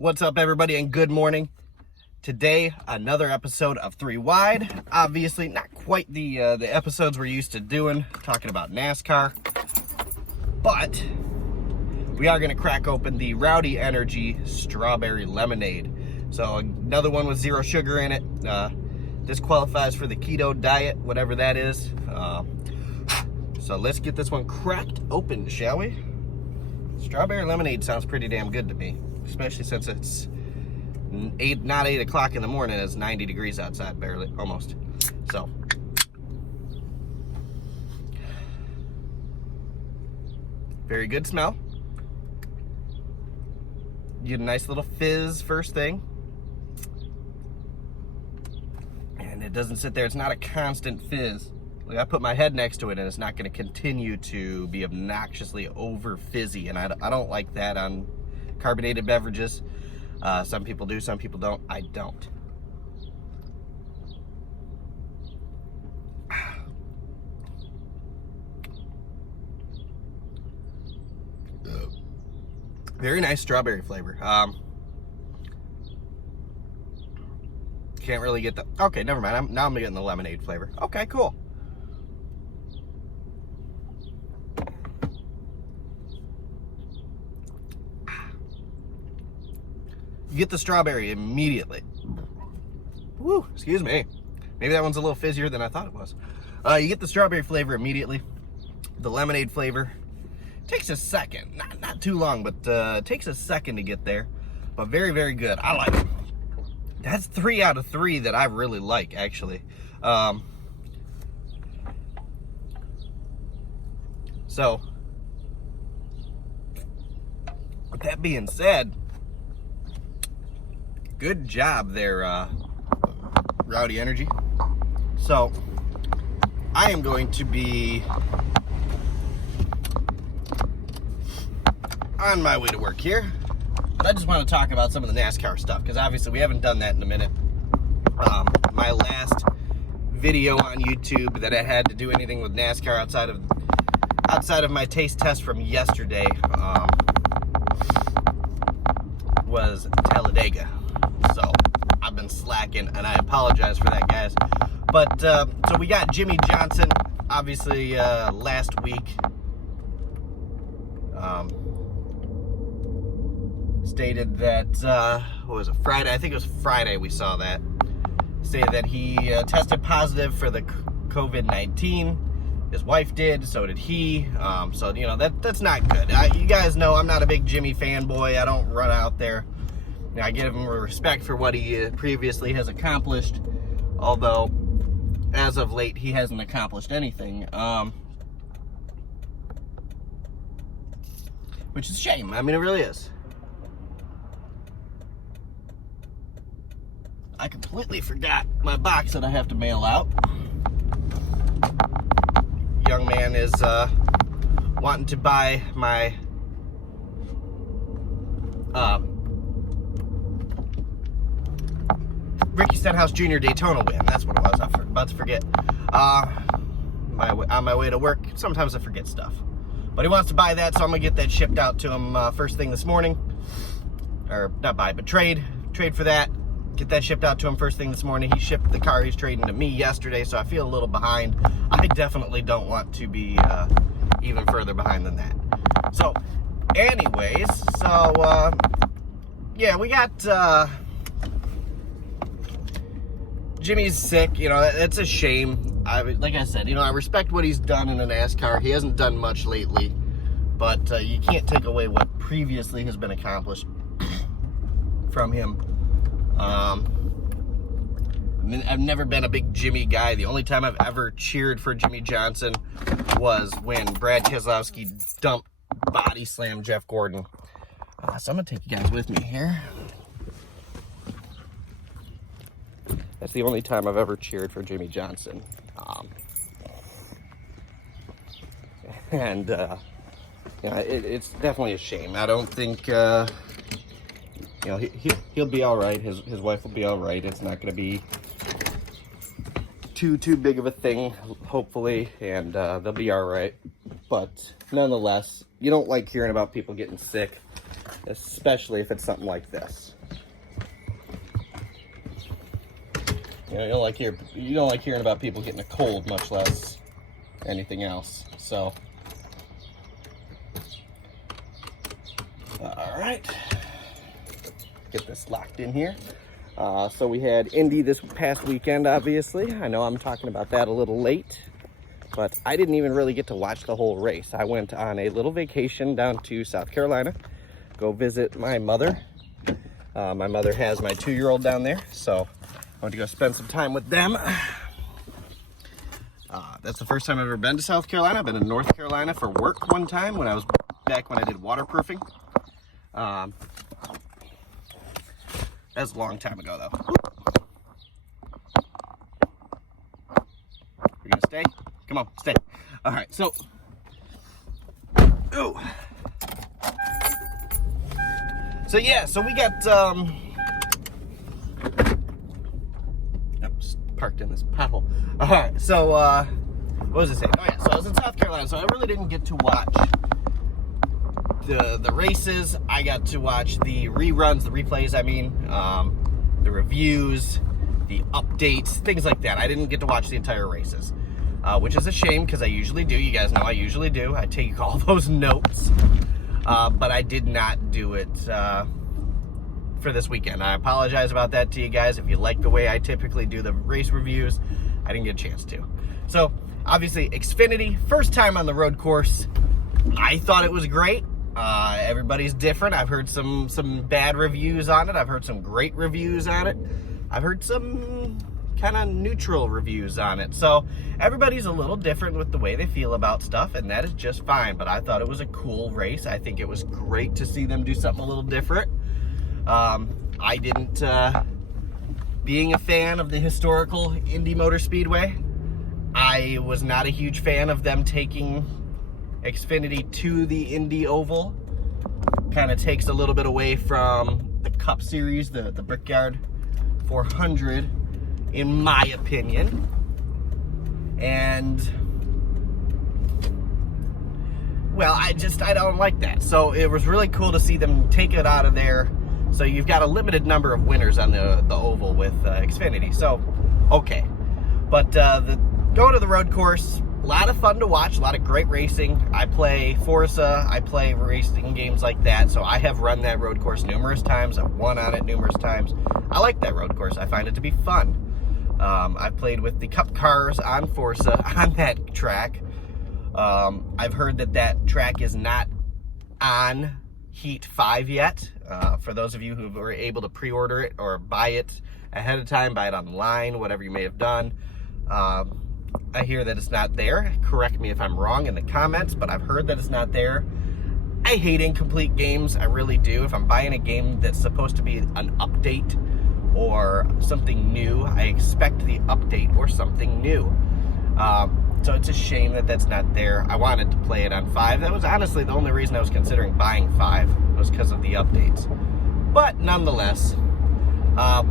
What's up, everybody, and good morning. Today, another episode of 3 Wide. Obviously, not quite the episodes we're used to doing, talking about NASCAR, but we are going to crack open the Rowdy Energy Strawberry Lemonade. So another one with zero sugar in it. This qualifies for the keto diet, whatever that is. So let's get this one cracked open, shall we? Strawberry lemonade sounds pretty damn good to me, especially since it's not 8 o'clock in the morning. It's 90 degrees outside, barely, almost. So very good smell. You get a nice little fizz first thing, and it doesn't sit there. It's not a constant fizz. Like, I put my head next to it and it's not going to continue to be obnoxiously over fizzy, and I don't like that on carbonated beverages. Some people do, some people don't. I don't. Very nice strawberry flavor. Can't really get the... Okay, never mind. Now I'm getting the lemonade flavor. Okay, cool. You get the strawberry immediately. Woo, excuse me. Maybe that one's a little fizzier than I thought it was. You get the strawberry flavor immediately. The lemonade flavor takes a second. Not too long, but takes a second to get there. But very, very good. I like it. That's 3 out of 3 that I really like, actually. So, with that being said, good job there, Rowdy Energy. So, I am going to be on my way to work here, but I just want to talk about some of the NASCAR stuff, because obviously we haven't done that in a minute. My last video on YouTube that I had to do anything with NASCAR outside of my taste test from yesterday was Talladega. So I've been slacking, and I apologize for that, guys. But so we got Jimmie Johnson, obviously, last week. Stated that, what was it, Friday? I think it was Friday we saw that. Stated that he tested positive for the COVID-19. His wife did, so did he. So, you know, that's not good. You guys know I'm not a big Jimmie fanboy. I don't run out there. You know, I give him respect for what he previously has accomplished, although as of late he hasn't accomplished anything. Which is a shame. I mean, it really is. I completely forgot my box that I have to mail out. Young man is wanting to buy my Ricky Stenhouse Jr. Daytona win. That's what it was. I'm about to forget. On my way to work, sometimes I forget stuff. But he wants to buy that, so I'm going to get that shipped out to him first thing this morning. Or, not buy, but trade for that. Get that shipped out to him first thing this morning. He shipped the car he's trading to me yesterday, so I feel a little behind. I definitely don't want to be even further behind than that. So, anyways, yeah, we got... Jimmie's sick, you know, it's a shame. Like I said, you know, I respect what he's done in the NASCAR. He hasn't done much lately, but you can't take away what previously has been accomplished from him. I mean, I've never been a big Jimmie guy. The only time I've ever cheered for Jimmie Johnson was when Brad Keselowski dumped body slammed Jeff Gordon. So I'm gonna take you guys with me here. That's the only time I've ever cheered for Jimmie Johnson. And you know, it's definitely a shame. I don't think you know, he'll be all right. His wife will be all right. It's not going to be too big of a thing, hopefully, and they'll be all right. But nonetheless, you don't like hearing about people getting sick. especially if it's something like this. You know, you don't like hearing about people getting a cold, much less anything else. So, all right, get this locked in here. So we had Indy this past weekend, obviously. I know I'm talking about that a little late, but I didn't even really get to watch the whole race. I went on a little vacation down to South Carolina, go visit my mother. My mother has my 2-year-old down there, so I went to go spend some time with them. That's the first time I've ever been to South Carolina. I've been in North Carolina for work one time when I was back when I did waterproofing. That's a long time ago, though. You're gonna stay? Come on, stay. All right, so, ooh. So yeah, so we got, oops, parked in this pothole. All right, so, what was I saying? Oh yeah, so I was in South Carolina, so I really didn't get to watch the races. I got to watch the reruns, the replays, I mean, the reviews, the updates, things like that. I didn't get to watch the entire races, which is a shame because I usually do. You guys know I usually do. I take all those notes, but I did not do it for this weekend. I apologize about that to you guys. If you like the way I typically do the race reviews, I didn't get a chance to. So, obviously, Xfinity, first time on the road course. I thought it was great. Everybody's different. I've heard some bad reviews on it. I've heard some great reviews on it. I've heard some kind of neutral reviews on it. So everybody's a little different with the way they feel about stuff, and that is just fine. But I thought it was a cool race. I think it was great to see them do something a little different. I didn't, being a fan of the historical Indy Motor Speedway, I was not a huge fan of them taking Xfinity to the Indy Oval. Kind of takes a little bit away from the Cup Series, the Brickyard 400, in my opinion. And, well, I don't like that. So it was really cool to see them take it out of there. So you've got a limited number of winners on the Oval with Xfinity. So, okay. But going to the road course, a lot of fun to watch, a lot of great racing. I play Forza, I play racing games like that, so I have run that road course numerous times. I've won on it numerous times. I like that road course. I find it to be fun. I've played with the Cup cars on Forza on that track. I've heard that track is not on Heat 5 yet. For those of you who were able to pre-order it or buy it ahead of time, buy it online, whatever you may have done. I hear that it's not there. Correct me if I'm wrong in the comments, but I've heard that it's not there. I hate incomplete games. I really do. If I'm buying a game that's supposed to be an update or something new, I expect the update or something new. So it's a shame that that's not there. I wanted to play it on 5. That was honestly the only reason I was considering buying 5, was because of the updates. But nonetheless,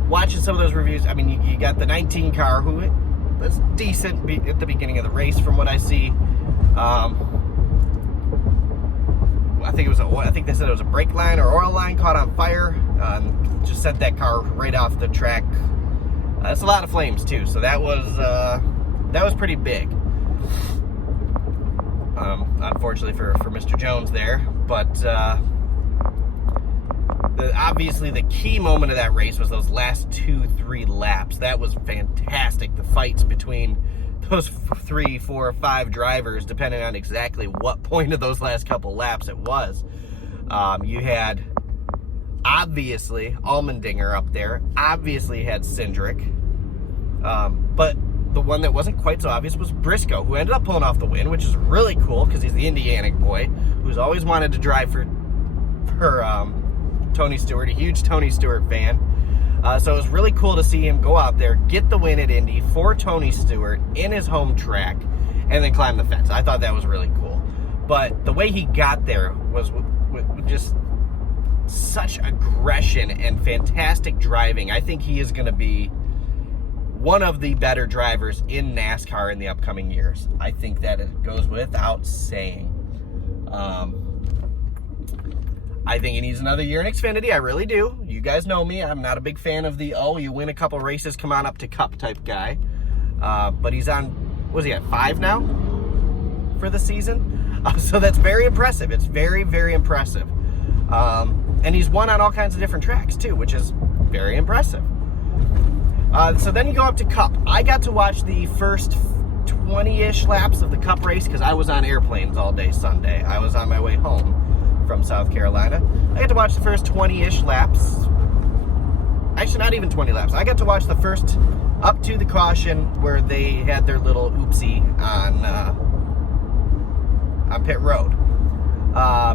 watching some of those reviews, I mean, you got the 19 car, who was decent at the beginning of the race from what I see. I think they said it was a brake line or oil line caught on fire. Just sent that car right off the track. That's a lot of flames too, so that was pretty big. Unfortunately for Mr. Jones there, but obviously the key moment of that race was those last 2-3 laps. That was fantastic. The fights between those 3, 4, 5 drivers, depending on exactly what point of those last couple laps it was. You had, obviously, Allmendinger up there. Obviously had Cindric. But the one that wasn't quite so obvious was Briscoe, who ended up pulling off the win, which is really cool because he's the Indiana boy who's always wanted to drive for Tony Stewart, a huge Tony Stewart fan. So it was really cool to see him go out there, get the win at Indy for Tony Stewart in his home track, and then climb the fence. I thought that was really cool. But the way he got there was with just such aggression and fantastic driving. I think he is going to be one of the better drivers in NASCAR in the upcoming years. I think that it goes without saying. I think he needs another year in Xfinity. I really do. You guys know me. I'm not a big fan of the, oh, you win a couple races, come on up to Cup type guy. But he's on, what is he at, 5 now for the season? So that's very impressive. It's very, very impressive. And he's won on all kinds of different tracks too, which is very impressive. So then you go up to Cup. I got to watch the first 20-ish laps of the Cup race because I was on airplanes all day Sunday. I was on my way home from South Carolina. I got to watch the first 20-ish laps. Actually, not even 20 laps. I got to watch the first up to the caution where they had their little oopsie on pit road.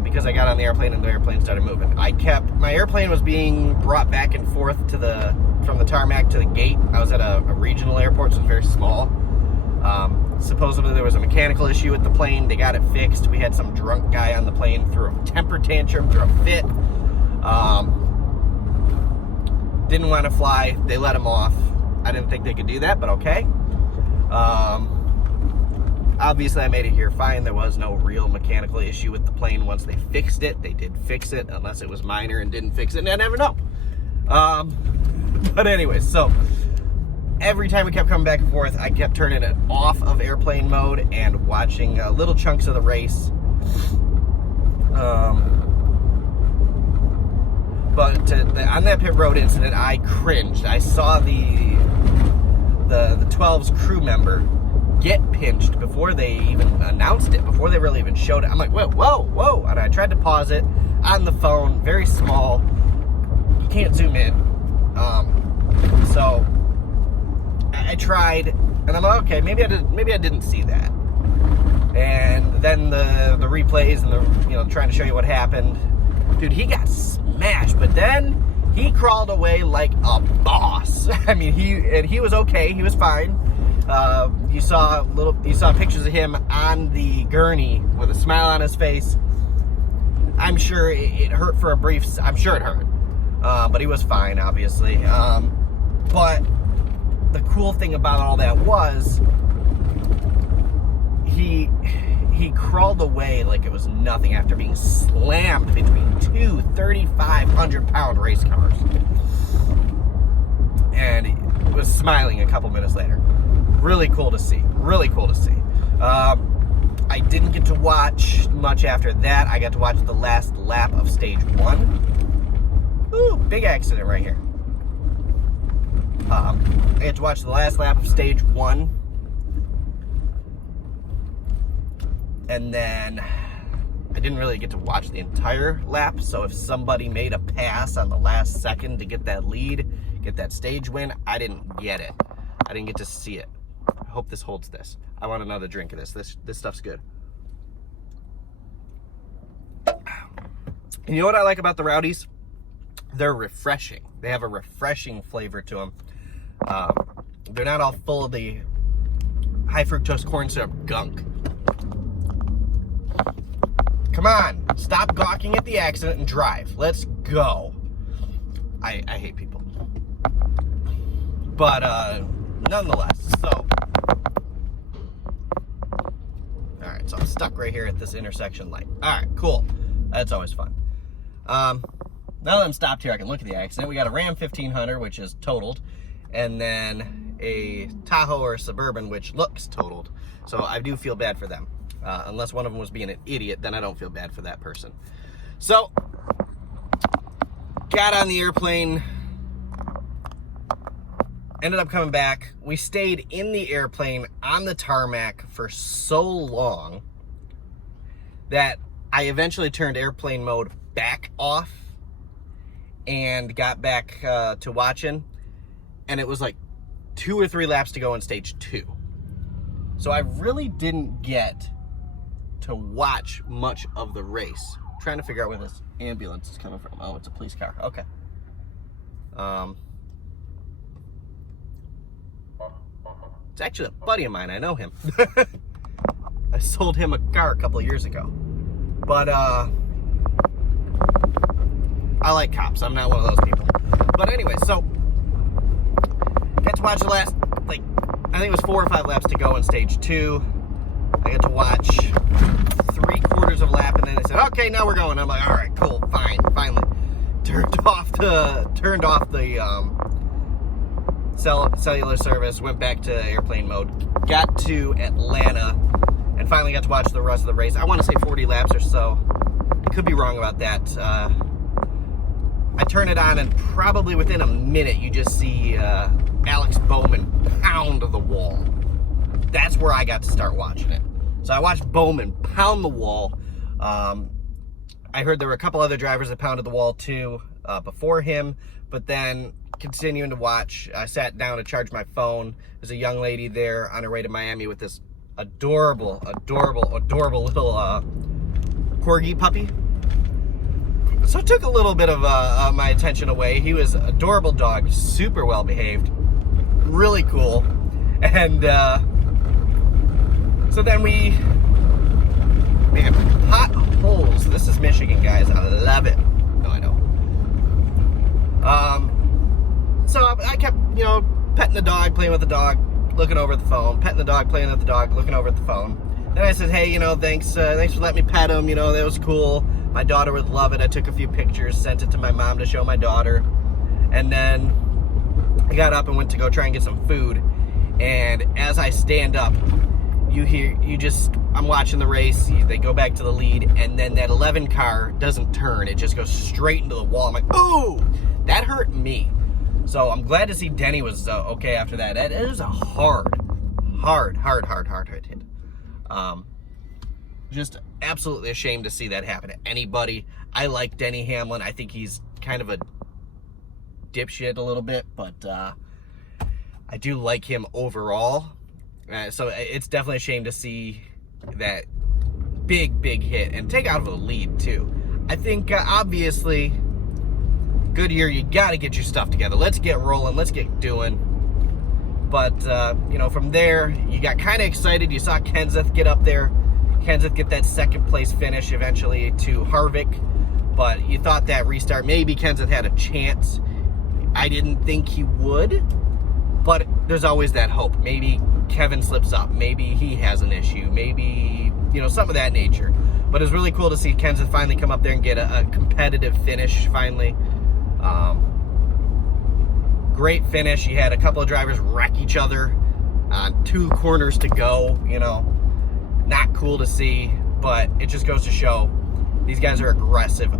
Because I got on the airplane and the airplane started moving. My airplane was being brought back and forth from the tarmac to the gate. I was at a regional airport, so it was very small. Supposedly there was a mechanical issue with the plane. They got it fixed. We had some drunk guy on the plane, threw a temper tantrum, threw a fit. Didn't want to fly. They let him off. I didn't think they could do that, but okay. Obviously, I made it here fine. There was no real mechanical issue with the plane once they fixed it. They did fix it, unless it was minor and didn't fix it, and I never know. But anyways, so every time we kept coming back and forth, I kept turning it off of airplane mode and watching little chunks of the race. But on that pit road incident, I cringed. I saw the 12's crew member get pinched before they even announced it, before they really even showed it. I'm like, whoa, whoa, whoa. And I tried to pause it on the phone, very small. You can't zoom in. So I tried, and I'm like, okay, maybe I didn't see that. And then the replays and trying to show you what happened. Dude, he got smashed, but then he crawled away like a boss. I mean, he was okay. He was fine. You saw pictures of him on the gurney with a smile on his face. I'm sure it hurt for a brief. I'm sure it hurt, but he was fine, obviously. But the cool thing about all that was he crawled away like it was nothing after being slammed between two 3,500-pound race cars, and he was smiling a couple minutes later. Really cool to see. Really cool to see. I didn't get to watch much after that. I got to watch the last lap of stage 1. Ooh, big accident right here. I had to watch the last lap of stage 1. And then I didn't really get to watch the entire lap. So if somebody made a pass on the last second to get that lead, get that stage win, I didn't get it. I didn't get to see it. I hope this holds this. I want another drink of this. This stuff's good. And you know what I like about the Rowdies? They're refreshing. They have a refreshing flavor to them. They're not all full of the high fructose corn syrup gunk. Come on, stop gawking at the accident and drive. Let's go. I hate people. But nonetheless, so alright, so I'm stuck right here at this intersection light. Alright, cool. That's always fun. Now that I'm stopped here, I can look at the accident. We got a Ram 1500, which is totaled, and then a Tahoe or a Suburban, which looks totaled. So I do feel bad for them. Unless one of them was being an idiot, then I don't feel bad for that person. So, got on the airplane, ended up coming back. We stayed in the airplane on the tarmac for so long that I eventually turned airplane mode back off and got back to watching, and it was like 2 or 3 laps to go in stage 2. So I really didn't get to watch much of the race. I'm trying to figure out where this ambulance is coming from. Oh, it's a police car. Okay. It's actually a buddy of mine. I know him. I sold him a car a couple of years ago. But I like cops. I'm not one of those people. But anyway, so got to watch the last, I think it was 4 or 5 laps to go in stage 2. I got to watch 3/4 3/4 of a lap, and then they said, okay, now we're going. I'm like, all right, cool, fine, finally. Turned off the cellular service, went back to airplane mode, got to Atlanta, and finally got to watch the rest of the race. I want to say 40 laps or so. I could be wrong about that. I turn it on, and probably within a minute, you just see Alex Bowman pound the wall. That's where I got to start watching it. So I watched Bowman pound the wall. I heard there were a couple other drivers that pounded the wall too before him, but then continuing to watch, I sat down to charge my phone. There's a young lady there on her way to Miami with this adorable little corgi puppy. So it took a little bit of my attention away. He was an adorable dog, super well behaved, really cool. And so then man, potholes. This is Michigan, guys. I love it. No, I don't. So I kept, petting the dog, playing with the dog, looking over at the phone, petting the dog, playing with the dog, looking over at the phone. Then I said, hey, thanks for letting me pet him. That was cool. My daughter would love it. I took a few pictures, sent it to my mom to show my daughter. And then I got up and went to go try and get some food. And as I stand up, I'm watching the race. They go back to the lead, and then that 11 car doesn't turn. It just goes straight into the wall. I'm like, ooh, that hurt me. So I'm glad to see Denny was okay after that. It is a hard hit. Just absolutely ashamed to see that happen to anybody. I like Denny Hamlin. I think he's kind of a dipshit a little bit, but I do like him overall. So it's definitely a shame to see that big hit and take out of the lead too. I think obviously Goodyear, you got to get your stuff together. Let's get rolling. Let's get doing. But from there, you got kind of excited. You saw Kenseth get up there. Kenseth get that second place finish eventually to Harvick. But you thought that restart, maybe Kenseth had a chance. I didn't think he would. But there's always that hope. Maybe Kevin slips up. Maybe he has an issue. Maybe, some of that nature. But it's really cool to see Kenseth finally come up there and get a competitive finish finally. Great finish. You had a couple of drivers wreck each other on 2 corners to go. Not cool to see, but it just goes to show these guys are aggressive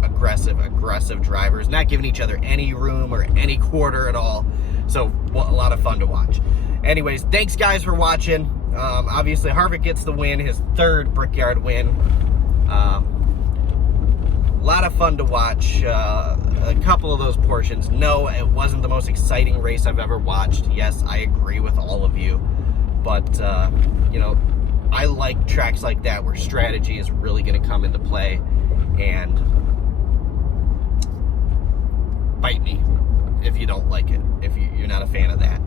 drivers, not giving each other any room or any quarter at all. So a lot of fun to watch. Anyways, thanks guys for watching. Obviously Harvick gets the win, his 3rd Brickyard win. A lot of fun to watch. A couple of those portions. No, it wasn't the most exciting race I've ever watched. Yes, I agree with all of you. But, I like tracks like that where strategy is really going to come into play and bite me if you don't like it, if you're not a fan of that.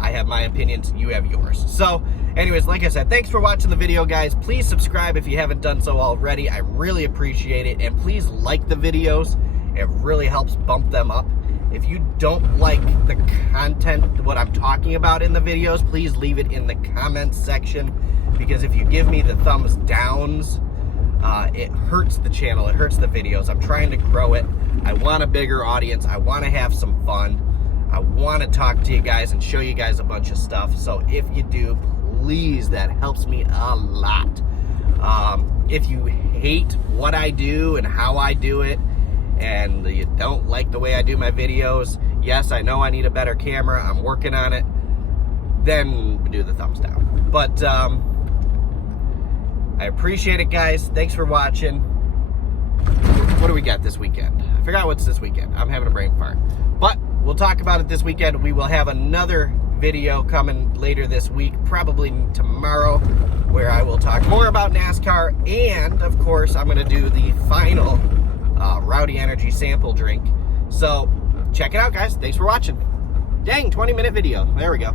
I have my opinions, you have yours. So, anyways, like I said, thanks for watching the video, guys. Please subscribe if you haven't done so already. I really appreciate it. And please like the videos. It really helps bump them up. If you don't like the content, what I'm talking about in the videos, please leave it in the comments section. Because if you give me the thumbs downs, it hurts the channel, it hurts the videos. I'm trying to grow it. I want a bigger audience. I want to have some fun. I want to talk to you guys and show you guys a bunch of stuff. So if you do, please, that helps me a lot. If you hate what I do and how I do it, and you don't like the way I do my videos, yes, I know I need a better camera, I'm working on it, then do the thumbs down. But I appreciate it, guys. Thanks for watching. What do we got this weekend? I forgot what's this weekend. I'm having a brain fart. But we'll talk about it this weekend. We will have another video coming later this week, probably tomorrow, where I will talk more about NASCAR. And, of course, I'm going to do the final Rowdy Energy sample drink. So, check it out, guys. Thanks for watching. Dang, 20-minute video. There we go.